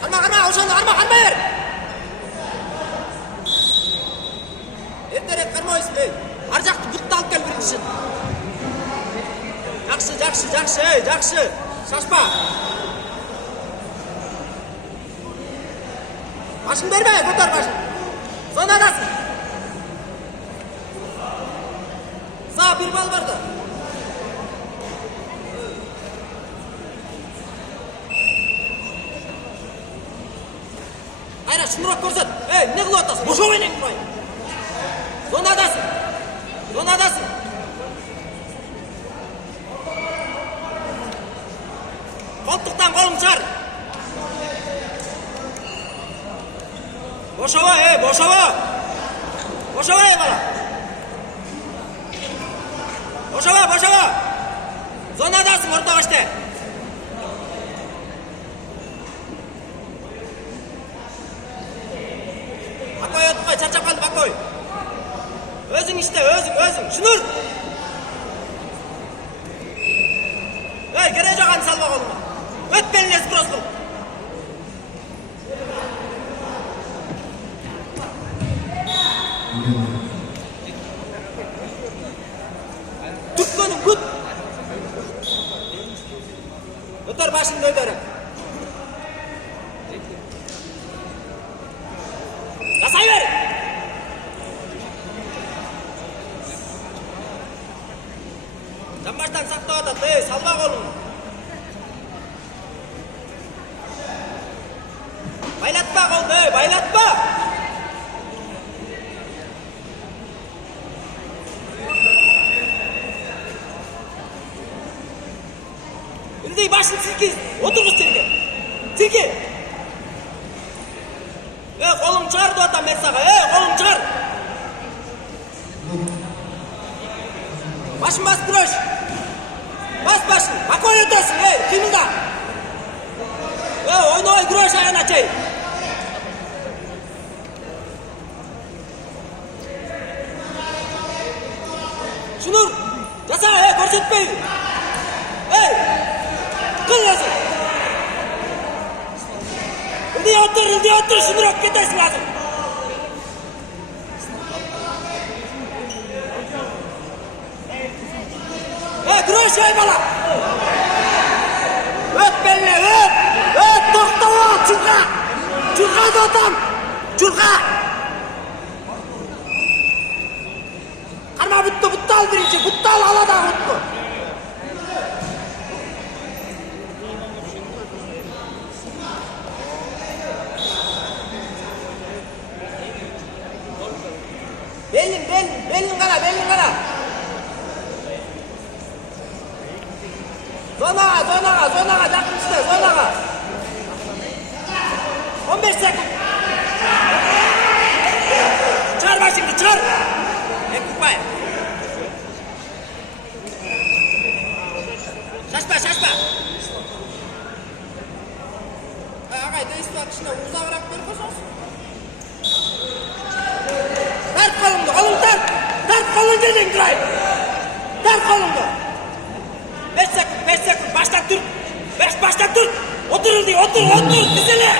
Karma, ошону карма бер. Эртерээк кармайсың, ey. Ар жакты бутты алып кел биринчи. Жакшы, жакшы. Шашпа. Башын берме, көтөр башын. Зонадасың. Саа бир бал бар да. Айра, шынырак көрсөт. Эй, не кылып атасың? Бошо менен кылбай. Зонадасың. Колтуктан колуң чар. Бошоба, бошоба, бала. Бошоба. Зонадасың, ортого иште. Бакой отпай, чарчап калды Бакой. Өзүң иште, өзүң. Шыныр. Кере жаган салба колуңа. Өтпелес кросс кыл. Түткөнүң күт. Көтөр башыңды өйдөрүп. Жасай бер. Жамбаштан сактап атат, салба колуңду. Байлатпа колду, байлатпа. Бирдей башын силки, отургуз силки. Колуң чар деп атам мен сага, колуң чар. Башын бас күрөш. Бас башын, Бакой өтөсүң, кыймылда. Ойнобой күрөш аяна чейин. Шунур, жаса, көрсөтпөй. Кыл өзүң. Илди отур, шунурак кетесиң азыр. Күрөш, бала. Өт беле, өт, токтоба, чурка деп атам, чурка. Карма бутты ал биринчи, бутты ал алада бутты. Белин кара. Зонага, жакын иште, зонага. 15 секунд. Чар башыңды, чар. Купай. Шашпа. Агай, дейсип атышына узагыраак берип койсоңуз. Тарт колуңду, тарт колуңду дедиң турай. Тарт колуңду. 5 секунд, баштап тур. Баштап тур. Отур, тизеле.